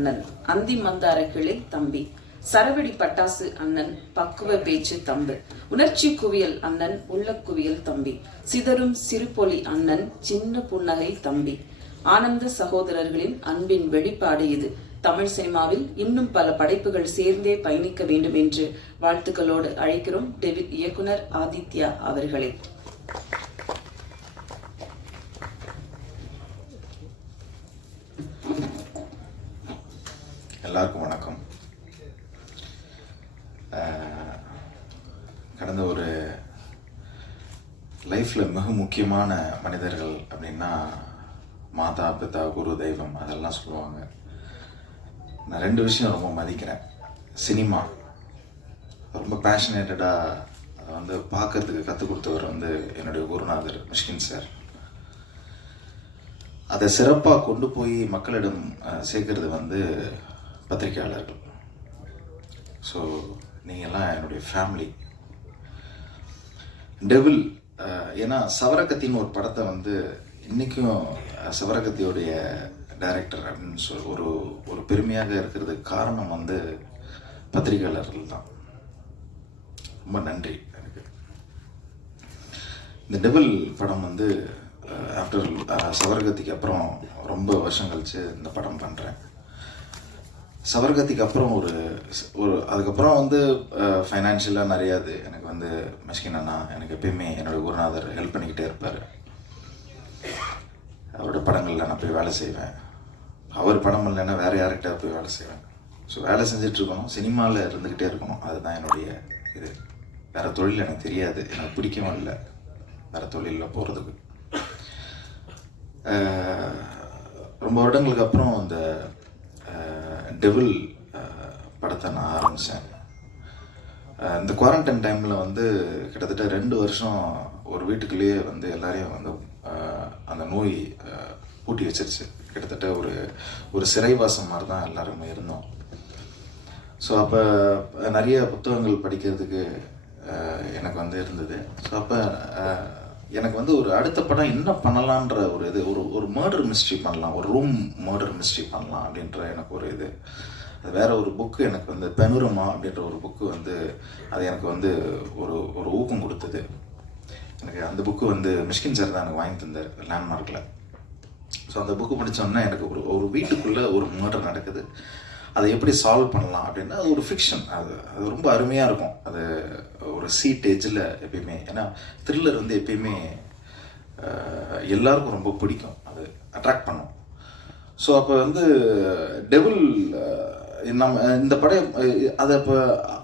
அண்ணன், அந்தி மந்தார கிளை தம்பி, சரவெடி பட்டாசு அண்ணன், பக்குவ பேச்சு தம்பு, உணர்ச்சி குவியல் அண்ணன், உள்ள குவியல் தம்பி, சிதறும் சிறுபொலி அண்ணன், சின்ன புன்னகை தம்பி. ஆனந்த சகோதரர்களின் அன்பின் வெளிப்பாடு இது. தமிழ் சினிமாவில் இன்னும் பல படைப்புகள் சேர்ந்தே பயணிக்க வேண்டும் என்று வாழ்த்துக்களோடு அழைக்கிறோம் டேவிட் இயக்குனர் ஆதித்யா அவர்களை. எல்லாருக்கும் வணக்கம். கடந்த ஒரு லைஃப்பில் மிக முக்கியமான மனிதர்கள் அப்படின்னா மாதா, பிதா, குரு, தெய்வம் அதெல்லாம் சொல்லுவாங்க. நான் ரெண்டு விஷயம் ரொம்ப மதிக்கிறேன். சினிமா ரொம்ப பேஷனேட்டடாக அதை வந்து பார்க்கறதுக்கு கற்றுக் கொடுத்தவர் வந்து என்னுடைய குருநாதர் மிஷ்கின் சார். அதை சிறப்பாக கொண்டு போய் மக்களிடம் சேர்க்கறது வந்து பத்திரிகையாளர்கள். ஸோ நீங்கள்லாம் என்னுடைய ஃபேமிலி. டெவில் ஏன்னா சவரகத்தின்னு ஒரு படத்தை வந்து இன்றைக்கும் சவரகத்தியோடைய டைரக்டர் அப்படின்னு சொல்லி ஒரு பெருமையாக இருக்கிறதுக்கு காரணம் வந்து பத்திரிகையாளர்கள் தான். ரொம்ப நன்றி. எனக்கு இந்த டெவில் படம் வந்து ஆஃப்டர் சவரகத்திக்கு அப்புறம் ரொம்ப வருஷம் கழிச்சு இந்த படம் பண்ணுறேன். சவரகத்திக்கு அப்புறம் ஒரு அதுக்கப்புறம் வந்து ஃபைனான்ஷியலாக நிறையாது எனக்கு வந்து மிஷ்கின் அண்ணா எனக்கு எப்பயுமே என்னோடய குருநாதர் ஹெல்ப் பண்ணிக்கிட்டே இருப்பார். அவரோட படங்களில் நான் போய் வேலை செய்வேன். அவர் படம் இல்லைன்னா வேறு யார்கிட்ட போய் வேலை செய்வேன். ஸோ வேலை செஞ்சிட்ருக்கணும், சினிமாவில் இருந்துக்கிட்டே இருக்கணும். அதுதான் என்னுடைய இது. வேறு தொழில் எனக்கு தெரியாது, எனக்கு பிடிக்கவும் இல்லை வேறு தொழிலில் போகிறதுக்கு. ரொம்ப வருடங்களுக்கு அப்புறம் அந்த டெவில் படத்தை நான் ஆரம்பித்தேன். இந்த குவாரண்டைன் டைமில் வந்து கிட்டத்தட்ட 2 வருஷம் ஒரு வீட்டுக்குள்ளேயே வந்து எல்லாரையும் வந்து அந்த நோய் பூட்டி வச்சிருச்சு. கிட்டத்தட்ட ஒரு சிறைவாசம் மாதிரி தான் எல்லாருமே இருந்தோம். ஸோ அப்போ நிறைய புத்தகங்கள் படிக்கிறதுக்கு எனக்கு வந்து இருந்தது. ஸோ அப்போ எனக்கு வந்து ஒரு அடுத்த படம் என்ன பண்ணலான்ற ஒரு இது, ஒரு மர்டர் மிஸ்ட்ரி பண்ணலாம், ஒரு ரூம் மர்டர் மிஸ்ட்ரி பண்ணலாம் அப்படின்ற எனக்கு ஒரு இது. அது வேற ஒரு புக்கு எனக்கு வந்து பெனுரமா அப்படின்ற ஒரு புக்கு வந்து அது எனக்கு வந்து ஒரு ஊக்கம் கொடுத்தது. எனக்கு அந்த புக்கு வந்து மிஷ்கின் சார் தான் எனக்கு வாங்கி தந்தார் லேண்ட்மார்க்கில். ஸோ அந்த புக்கு படித்தோன்னா எனக்கு ஒரு வீட்டுக்குள்ளே ஒரு மர்டர் நடக்குது, அதை எப்படி சால்வ் பண்ணலாம் அப்படின்னா அது ஒரு ஃபிக்ஷன். அது ரொம்ப அருமையாக இருக்கும். அது ஒரு சீட் எஜ்ஜில் எப்பயுமே, ஏன்னா த்ரில்லர் வந்து எப்பயுமே எல்லாருக்கும் ரொம்ப பிடிக்கும், அது அட்ராக்ட் பண்ணும். ஸோ அப்போ வந்து டெவில் நம்ம இந்த படம் அதை இப்போ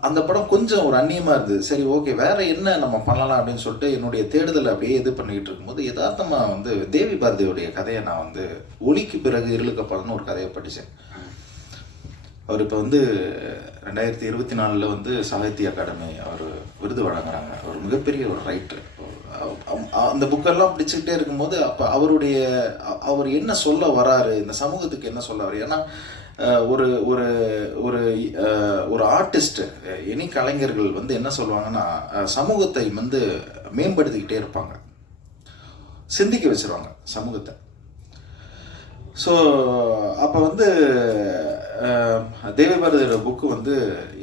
அந்த படம் கொஞ்சம் ஒரு அந்நியமாக இருந்தது. சரி ஓகே வேறு என்ன நம்ம பண்ணலாம் அப்படின்னு சொல்லிட்டு என்னுடைய தேடுதலை அப்படியே இது பண்ணிக்கிட்டு இருக்கும்போது யதார்த்தமாக வந்து தேவி பாரதியோடைய கதையை நான் வந்து ஒளிக்கு பிறகு இருளுக்கப்பால்னு ஒரு கதையை படித்தேன். அவர் இப்போ வந்து 2024 வந்து சாகித்ய அகாடமி அவர் விருது வழங்குறாங்க. அவர் மிகப்பெரிய ஒரு ரைட்டர். அந்த புக்கெல்லாம் படிச்சுக்கிட்டே இருக்கும்போது அப்போ அவர் என்ன சொல்ல வராரு, இந்த சமூகத்துக்கு என்ன சொல்ல வர்றாரு. ஏன்னா ஒரு ஒரு ஒரு ஒரு ஆர்டிஸ்ட், எனி கலைஞர்கள் வந்து என்ன சொல்லுவாங்கன்னா சமூகத்தை வந்து மேம்படுத்திக்கிட்டே இருப்பாங்க, சிந்திக்க வச்சிருவாங்க சமூகத்தை. ஸோ அப்போ வந்து தேவி பாரதியோட புக்கு வந்து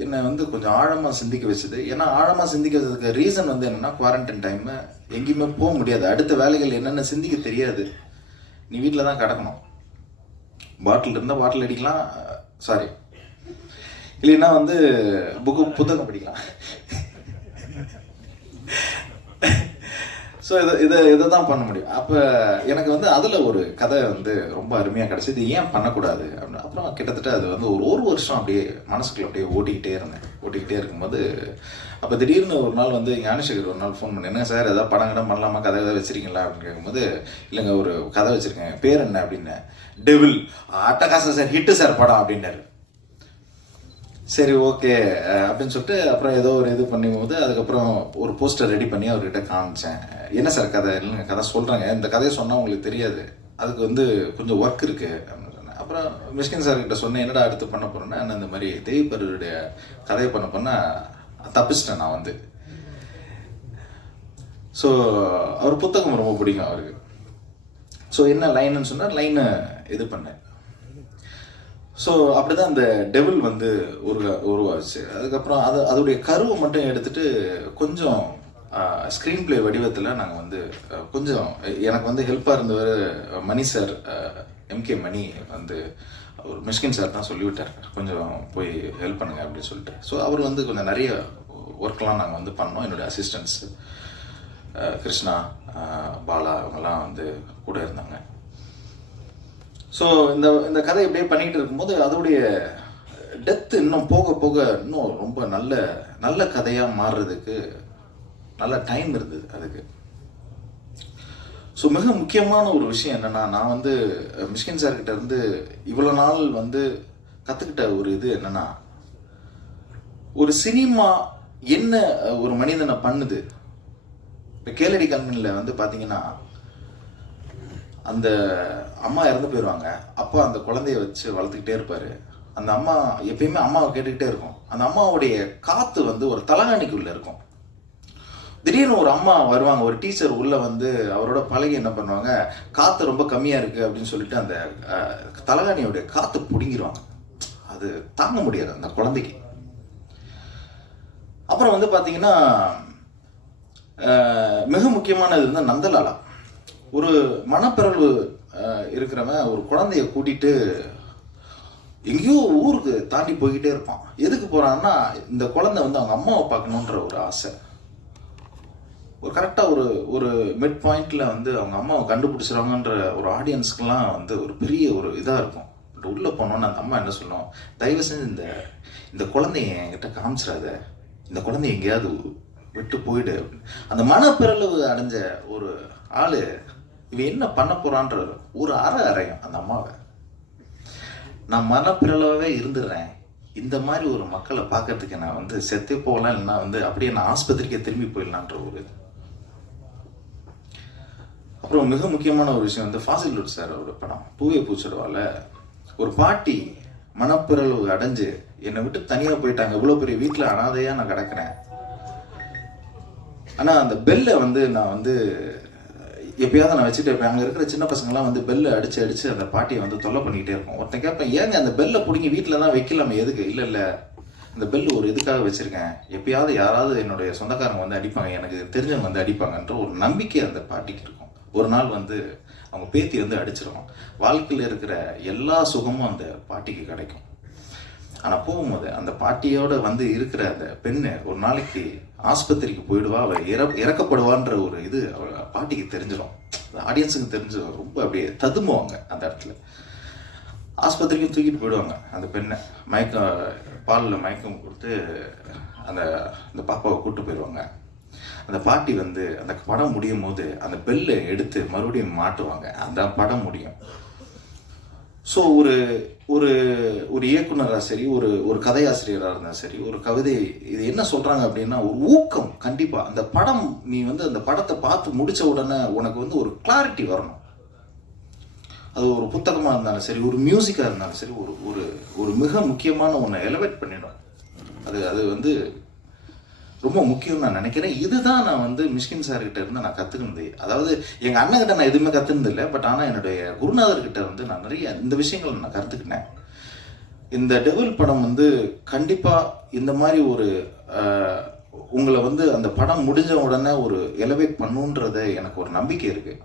என்னை வந்து கொஞ்சம் ஆழமாக சிந்திக்க வச்சுது. ஏன்னா ஆழமாக சிந்திக்க வச்சதுக்கு ரீசன் வந்து என்னென்னா குவாரண்டைன் டைமு எங்கேயுமே போக முடியாது, அடுத்த வேலைகள் என்னென்ன சிந்திக்க தெரியாது, நீ வீட்டில் தான் கிடக்கணும். பாட்டில் இருந்தால் பாட்டில் அடிக்கலாம், சாரி இல்லைன்னா வந்து புத்தகம் படிக்கலாம். ஸோ இதை தான் பண்ண முடியும். அப்போ எனக்கு வந்து அதில் ஒரு கதை வந்து ரொம்ப அருமையாக கிடச்சிது. ஏன் பண்ணக்கூடாது அப்படின்னு அப்புறம் கிட்டத்தட்ட அது வந்து ஒரு வருஷம் அப்படியே மனசுக்குள்ள அப்படியே ஓட்டிக்கிட்டே இருக்கும்போது அப்போ திடீர்னு ஒரு நாள் வந்து ஞானசேகர் ஒரு நாள் ஃபோன் பண்ணி, என்ன சார் ஏதாவது படம் கிடம் பண்ணலாமா, கதை எதாவது வச்சுருக்கீங்களா அப்படின்னு கேட்கும்போது, இல்லைங்க ஒரு கதை வச்சுருக்கேன், பேர் என்ன அப்படின்னு. டெவில். அட்டகாசம் சார், ஹிட்டு சார் படம் அப்படின்னாரு. சரி ஓகே அப்படின்னு சொல்லிட்டு அப்புறம் ஏதோ ஒரு இது பண்ணும்போது அதுக்கப்புறம் ஒரு போஸ்டர் ரெடி பண்ணி அவர்கிட்ட காமிச்சேன். என்ன சார் கதை, இல்லைங்க கதை சொல்கிறேங்க, இந்த கதையை சொன்னால் உங்களுக்கு தெரியாது, அதுக்கு வந்து கொஞ்சம் ஒர்க் இருக்குது அப்படின்னு சொன்னேன். அப்புறம் மிஷ்கின் சார்கிட்ட சொன்னேன், என்னடா அடுத்து பண்ண போகிறேன்னா நான் இந்த மாதிரி தேவி பாரதியுடைய கதையை பண்ண போனால் தப்பிச்சிட்டேன் நான் வந்து. ஸோ அவர் புத்தகம் ரொம்ப பிடிக்கும் அவருக்கு. ஸோ என்ன லைன்னு சொன்னால் லைனை இது பண்ணேன். ஸோ அப்படிதான் அந்த டெவில் வந்து உருவாச்சு. அதுக்கப்புறம் அதோடைய கருவை மட்டும் எடுத்துட்டு கொஞ்சம் ஸ்க்ரீன் பிளே வடிவத்தில் நாங்கள் வந்து கொஞ்சம் எனக்கு வந்து ஹெல்ப்பாக இருந்தவர் மணி சார், எம்கே மணி வந்து ஒரு மிஷ்கின் சார் தான் சொல்லிவிட்டார், கொஞ்சம் போய் ஹெல்ப் பண்ணுங்க அப்படின்னு சொல்லிட்டு. ஸோ அவர் வந்து கொஞ்சம் நிறைய ஒர்க்லாம் நாங்கள் வந்து பண்ணோம். என்னுடைய அசிஸ்டன்ட்ஸ் கிருஷ்ணா, பாலா அவங்கெல்லாம் வந்து கூட இருந்தாங்க. ஸோ இந்த கதை இப்படியே பண்ணிக்கிட்டு இருக்கும்போது அதோடைய டெத்து இன்னும் போக போக இன்னும் ரொம்ப நல்ல நல்ல கதையாக மாறுறதுக்கு நல்ல டைம் இருந்தது அதுக்கு. ஸோ மிக முக்கியமான ஒரு விஷயம் என்னென்னா, நான் வந்து மிஷ்கின் சார்கிட்ட இருந்து இவ்வளோ நாள் வந்து கற்றுக்கிட்ட ஒரு இது என்னென்னா, ஒரு சினிமா என்ன ஒரு மனிதனை பண்ணுது. இப்போ கேளடி கண்ணில் வந்து பார்த்தீங்கன்னா, அந்த அம்மா இறந்து போயிடுவாங்க, அப்பா அந்த குழந்தைய வச்சு வளர்த்துக்கிட்டே இருப்பார். அந்த அம்மா எப்பயுமே அம்மாவை கேட்டுக்கிட்டே இருக்கும். அந்த அம்மாவுடைய காற்று வந்து ஒரு தலகாணிக்குள்ளே இருக்கும். திடீர்னு ஒரு அம்மா வருவாங்க, ஒரு டீச்சர் உள்ளே வந்து அவரோட பழகி என்ன பண்ணுவாங்க, காற்று ரொம்ப கம்மியாக இருக்குது அப்படின்னு சொல்லிட்டு அந்த தலகாணியோடைய காற்று பிடுங்கிடுவாங்க. அது தாங்க முடியாது அந்த குழந்தைக்கு. அப்புறம் வந்து பார்த்தீங்கன்னா, மிக முக்கியமானது வந்து நந்தலாலா. ஒரு மனப்பிறழ்வு இருக்கிறவன் ஒரு குழந்தைய கூட்டிட்டு எங்கேயோ ஊருக்கு தாண்டி போய்கிட்டே இருப்பான். எதுக்கு போறான்னா, இந்த குழந்தை வந்து அவங்க அம்மாவை பார்க்கணுன்ற ஒரு ஆசை. ஒரு கரெக்டாக ஒரு மிட் பாயிண்ட்ல வந்து அவங்க அம்மாவை கண்டுபிடிச்சிருவாங்கன்ற ஒரு ஆடியன்ஸ்க்கெல்லாம் வந்து ஒரு பெரிய ஒரு இதாக இருக்கும். பட் உள்ளே போனோன்னு அந்த அம்மா என்ன சொல்லும், தயவு செஞ்சு இந்த குழந்தைய என்கிட்ட காமிச்சிடாத, இந்த குழந்தைய எங்கேயாவது விட்டு போயிடு. அந்த மனப்பிறழ்வு அடைஞ்ச ஒரு ஆள் இவன் என்ன பண்ண போறான்ற ஒரு அறையும் அந்த அம்மாவை. நான் மனப்பிறழவே இருந்துடுறேன், இந்த மாதிரி ஒரு மக்களை பார்க்கறதுக்கு நான் வந்து செத்தே போகலாம், இல்லைன்னா வந்து அப்படியே நான் ஆஸ்பத்திரிக்கே திரும்பி போயிடலான்ற ஒரு இது. அப்புறம் மிக முக்கியமான ஒரு விஷயம் வந்து ஃபாசில் சார் அவரோட படம் பூவே பூச்சிடுவால ஒரு பாட்டி மனப்பிறழ்வு அடைஞ்சு என்னை விட்டு தனியாக போயிட்டாங்க, இவ்வளோ பெரிய வீட்டில் அனாதையாக நான் கிடக்கிறேன், ஆனால் அந்த பெல்லை வந்து நான் வந்து எப்பயாவது நான் வச்சுட்டு இருப்பேன். அங்கே இருக்கிற சின்ன பசங்கள்லாம் வந்து பெல்லை அடிச்சு அந்த பாட்டியை வந்து தொல்லை பண்ணிக்கிட்டே இருக்கும். ஒருத்தன் கேட்பேன், ஏங்க அந்த பெல்லை பிடிங்கி வீட்டில் தான் வைக்கலாமே, எதுக்கு? இல்லை அந்த பெல்லு ஒரு இதுக்காக வச்சுருக்கேன், எப்பயாவது யாராவது என்னுடைய சொந்தக்காரங்க வந்து அடிப்பாங்க, எனக்கு தெரிஞ்சவங்க வந்து அடிப்பாங்கன்ற ஒரு நம்பிக்கை அந்த பாட்டிக்கு இருக்கும். ஒரு நாள் வந்து அவங்க பேத்தி வந்து அடிச்சிருவோம். வாழ்க்கையில் இருக்கிற எல்லா சுகமும் அந்த பாட்டிக்கு கிடைக்கும். ஆனால் போகும்போது அந்த பாட்டியோட வந்து இருக்கிற அந்த பெண்ணு ஒரு நாளைக்கு ஆஸ்பத்திரிக்கு போயிடுவா, அவள் இறக்கப்படுவான்ற ஒரு இது அவள் பாட்டிக்கு தெரிஞ்சிடும், ஆடியன்ஸுக்கு தெரிஞ்சு ரொம்ப அப்படியே ததும்புவாங்க. அந்த இடத்துல ஆஸ்பத்திரிக்கும் தூக்கிட்டு போயிடுவாங்க அந்த பெண்ணை, பாலில் மயக்கம் கொடுத்து அந்த பாப்பாவை கூப்பிட்டு போயிடுவாங்க. அந்த பாட்டி வந்து அந்த படம் முடியும் போது அந்த பெல்லை எடுத்து மறுபடியும் மாட்டுவாங்க, அந்த படம் முடியும். ஸோ ஒரு ஒரு ஒரு இயக்குனராக சரி, ஒரு கதையாசிரியராக இருந்தால் சரி, ஒரு கவிதை இது என்ன சொல்கிறாங்க அப்படின்னா, ஒரு ஊக்கம் கண்டிப்பாக. அந்த படம் நீ வந்து அந்த படத்தை பார்த்து முடித்த உடனே உனக்கு வந்து ஒரு கிளாரிட்டி வரணும். அது ஒரு புத்தகமாக இருந்தாலும் சரி, ஒரு மியூசிக்காக இருந்தாலும் சரி, ஒரு மிக முக்கியமான ஒன்று எலவேட் பண்ணிடும். அது வந்து ரொம்ப முக்கியம் நான் நினைக்கிறேன். இதுதான் நான் வந்து மிஷ்கின் சார்கிட்ட இருந்து நான் கற்றுக்கினது. அதாவது எங்கள் அண்ணன்கிட்ட நான் எதுவுமே கற்றுனது இல்லை, பட் ஆனால் என்னுடைய குருநாதர்கிட்ட வந்து நான் நிறைய இந்த விஷயங்களை நான் கற்றுக்கிட்டேன். இந்த டெவில் படம் வந்து கண்டிப்பாக இந்த மாதிரி ஒரு உங்களை வந்து அந்த படம் முடிஞ்ச உடனே ஒரு எலவேட் பண்ணுன்றத எனக்கு ஒரு நம்பிக்கை இருக்குது.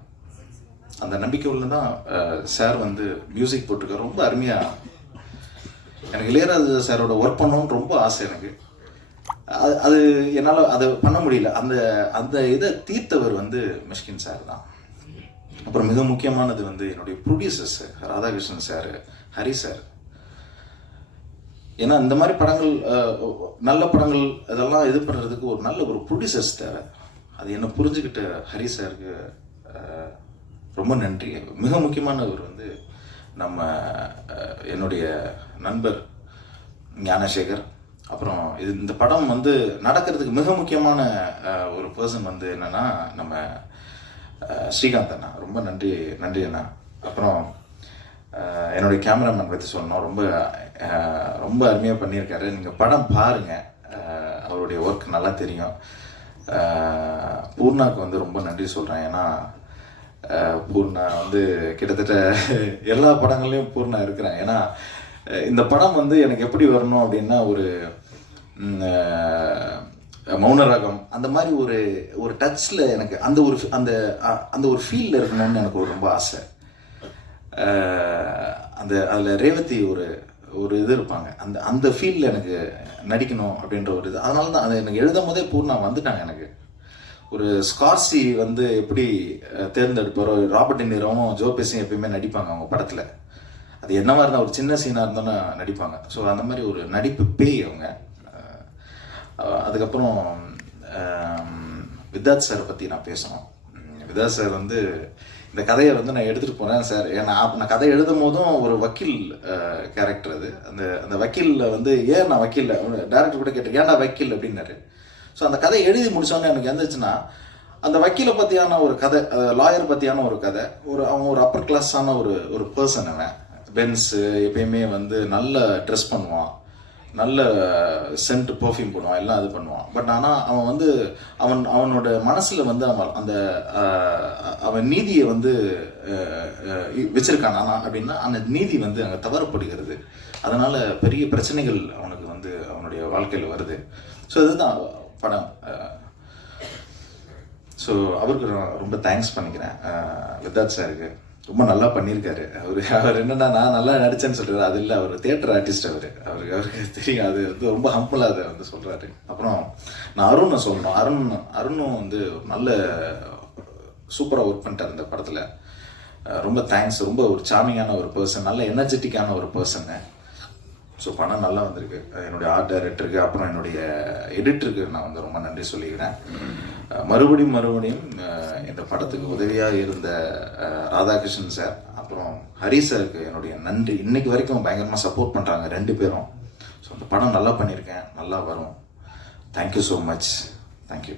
அந்த நம்பிக்கை உள்ள தான் சார் வந்து மியூசிக் போட்டிருக்காரு. ரொம்ப அருமையாக எனக்கு இளையராஜா சாரோட ஒர்க் பண்ணணும்னு ரொம்ப ஆசை எனக்கு. அது என்னால் அதை பண்ண முடியல. அந்த இதை தீர்த்தவர் வந்து மிஷ்கின் சார் தான். அப்புறம் மிக முக்கியமானது வந்து என்னுடைய producers Radhakrishnan sir, Hari sir. ஏன்னா இந்த மாதிரி படங்கள், நல்ல படங்கள் இதெல்லாம் இது பண்ணுறதுக்கு ஒரு நல்ல ஒரு ப்ரொடியூசர்ஸ் தேவை. அது என்ன புரிஞ்சுக்கிட்ட ஹரி சாருக்கு ரொம்ப நன்றி. மிக முக்கியமானவர் வந்து நம்ம என்னுடைய நண்பர் ஞானசேகர். அப்புறம் இந்த படம் வந்து நடக்கிறதுக்கு மிக முக்கியமான ஒரு பர்சன் வந்து என்னன்னா நம்ம ஸ்ரீகாந்த் அண்ணா. ரொம்ப நன்றி அண்ணா. அப்புறம் என்னுடைய கேமராமேன் பற்றி சொல்லணும், ரொம்ப அருமையாக பண்ணியிருக்காரு. நீங்கள் படம் பாருங்கள், அவருடைய ஒர்க் நல்லா தெரியும். பூர்ணாவுக்கு வந்து ரொம்ப நன்றி சொல்கிறேன். ஏன்னா பூர்ணா வந்து கிட்டத்தட்ட எல்லா படங்கள்லையும் பூர்ணா இருக்கிறேன். ஏன்னா இந்த படம் வந்து எனக்கு எப்படி வரணும் அப்படின்னா ஒரு மௌனராகம் அந்த மாதிரி ஒரு டச்சில் எனக்கு அந்த ஒரு ஃபீலில் இருக்கணும்னு எனக்கு ரொம்ப ஆசை. அதில் ரேவதி ஒரு இது இருப்பாங்க, அந்த ஃபீல்டில் எனக்கு நடிக்கணும் அப்படின்ற ஒரு இது. அதனால தான் அது எனக்கு எழுதும் போதே பூர்ணா வந்துட்டாங்க. எனக்கு ஒரு ஸ்கார்சி வந்து எப்படி தேர்ந்தெடுப்பாரோ, ராபர்ட் டினிரோவும் ஜோ பெஸியும் எப்பயுமே நடிப்பாங்க அவங்க படத்தில். அது என்னவா இருந்தால் ஒரு சின்ன சீனாக இருந்தாலும் நடிப்பாங்க. ஸோ அந்த மாதிரி ஒரு நடிப்பு பேய் அவங்க. அதுக்கப்புறம் வித்தாத் சாரை பற்றி நான் பேசணும். வித்தாத் சார் வந்து இந்த கதையை வந்து நான் எடுத்துகிட்டு போனேன் சார். நான் கதை எழுதும் போதும் ஒரு வக்கீல் கேரக்டர் அது. அந்த வக்கீலில் வந்து ஏன் நான் வக்கீல் டேரக்டர் கூட கேட்டேன், ஏன்டா வக்கீல் அப்படின்னாரு. ஸோ அந்த கதை எழுதி முடிச்சோன்னே எனக்கு எந்திரிச்சுன்னா அந்த வக்கீலை பற்றியான ஒரு கதை, லாயர் பற்றியான ஒரு கதை, அவங்க ஒரு அப்பர் கிளாஸான ஒரு பர்சன். அவன் பென்ஸு எப்பயுமே வந்து நல்ல ட்ரெஸ் பண்ணுவான், நல்ல சென்ட் பர்ஃப்யூம் பண்ணுவான், எல்லாம் இது பண்ணுவான். பட் ஆனால் அவன் வந்து அவனோட மனசில் வந்து அவன் நீதியை வந்து வச்சிருக்கான் அப்படின்னா அந்த நீதி வந்து அங்கே தவறப்படுகிறது. அதனால் பெரிய பிரச்சனைகள் அவனுக்கு வந்து அவனுடைய வாழ்க்கையில் வருது. ஸோ இதுதான் படம். ஸோ அவருக்கு நான் ரொம்ப தேங்க்ஸ் பண்ணிக்கிறேன். வித்தாத் சாருக்கு ரொம்ப நல்லா பண்ணியிருக்காரு. அவர் என்னன்னா நான் நல்லா நடிச்சேன்னு சொல்றாரு, அது இல்லை, அவர் தியேட்டர் ஆர்டிஸ்ட். அவருக்கு தெரியும், அது வந்து ரொம்ப ஹம்பிளாக அதை வந்து சொல்றாரு. அப்புறம் நான் அருணை சொல்லணும். அருணும் வந்து நல்ல சூப்பராக ஒர்க் பண்ணிட்டார் இந்த படத்தில். ரொம்ப தேங்க்ஸ். ரொம்ப ஒரு சாமிங்கான ஒரு பர்சன், நல்ல எனர்ஜெட்டிக்கான ஒரு பர்சன்னு. ஸோ படம் நல்லா வந்திருக்கு. என்னுடைய ஆர்ட் டைரக்டருக்கு, அப்புறம் என்னுடைய எடிட்டருக்கு நான் வந்து ரொம்ப நன்றி சொல்லிக்கிறேன். மறுபடியும் இந்த படத்துக்கு உதவியாக இருந்த ராதாகிருஷ்ணன் சார், அப்புறம் ஹரி சாருக்கு என்னுடைய நன்றி. இன்னைக்கு வரைக்கும் பயங்கரமாக சப்போர்ட் பண்ணுறாங்க 2 பேரும். ஸோ அந்த படம் நல்லா பண்ணியிருக்கேன், நல்லா வரும். Thank you so much. தேங்க்யூ.